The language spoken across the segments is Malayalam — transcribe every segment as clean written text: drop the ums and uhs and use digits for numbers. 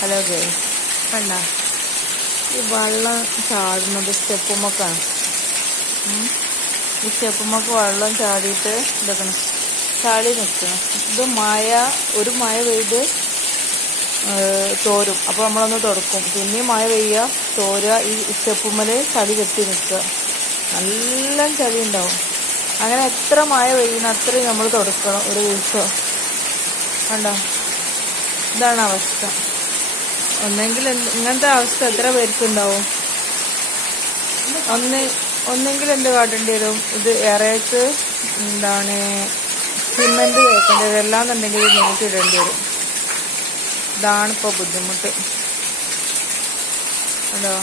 ഹലോ ഗൈസ്, കണ്ട ഈ വെള്ളം ചാടുന്നത് സ്റ്റെപ്പുമ്മക്കാണ്. ഈ സ്റ്റെപ്പുമ്മക്ക് വെള്ളം ചാടിയിട്ട് ഇതാക്കണം, ചാടി നിൽക്കണം. ഇത് ഒരു മഴ പെയ്ത് തോരും. അപ്പോൾ നമ്മളൊന്ന് തുടക്കും, പിന്നെയും മഴ പെയ്യുക, തോരുക. ഈ സ്റ്റെപ്പുമ്മൽ ചളി കെട്ടി നിൽക്കുക, നല്ല ചളി ഉണ്ടാവും. അങ്ങനെ എത്ര മഴ പെയ്യുന്ന അത്രയും നമ്മൾ തുടക്കണം ഒരു ദിവസം. കണ്ടോ, ഇതാണ് അവസ്ഥ. ഇങ്ങനത്തെ അവസ്ഥ എത്ര പേർക്കുണ്ടാവും? ഒന്നെങ്കിൽ എന്ത് കാട്ടേണ്ടി വരും, ഇത് ഇറയത്ത് സിമെന്റ് തേക്കേണ്ടി വരും, എല്ലാന്നുണ്ടെങ്കിൽ നീട്ടിടേണ്ടി വരും. ഇതാണ് ഇപ്പോൾ ബുദ്ധിമുട്ട്. അതോ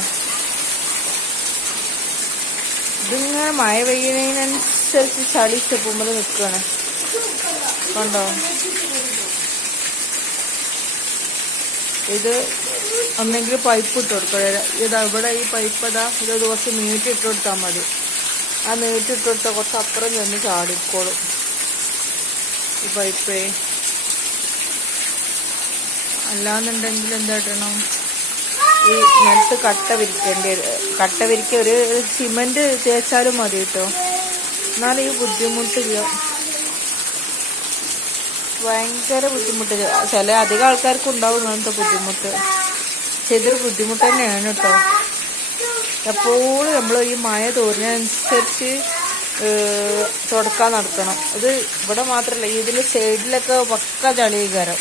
ഇതിങ്ങനെ മഴ പെയ്യുന്നതിനനുസരിച്ച് ചളി സ്റ്റെപ്പുമ്പോൾ നിൽക്കുകയാണ്. കണ്ടോ, ഇത് ഒന്നെങ്കിൽ പൈപ്പ് ഇട്ട് കൊടുക്കുക. ഇവിടെ ഈ പൈപ്പ് ഇത് കുറച്ച് നീട്ടിട്ട് കൊടുത്താൽ മതി. ആ നീട്ടിട്ട് കൊടുത്താൽ കുറച്ച് അപ്പുറം ചെന്ന് ചാടിക്കോളും ഈ പൈപ്പേ. അല്ലാന്നുണ്ടെങ്കിൽ എന്താട്ടണം, ഈ നിലത്ത് കട്ട വിരിക്കുക. ഒരു സിമെന്റ് തേച്ചാലും മതി കേട്ടോ, എന്നാലും ഈ ബുദ്ധിമുട്ടില്ല. ഭയങ്കര ബുദ്ധിമുട്ട്. അധികം ആൾക്കാർക്ക് ഉണ്ടാവും ഇങ്ങനത്തെ ബുദ്ധിമുട്ട്. പക്ഷെ ഇതൊരു ബുദ്ധിമുട്ട് തന്നെയാണ് കേട്ടോ. എപ്പോഴും നമ്മൾ ഈ മഴ തോരുന്നതനുസരിച്ച് തുടക്കാൻ നടക്കണം. ഇത് ഇവിടെ മാത്രമല്ല, ഇതിൽ സൈഡിലൊക്കെ പക്ക ചളികരം.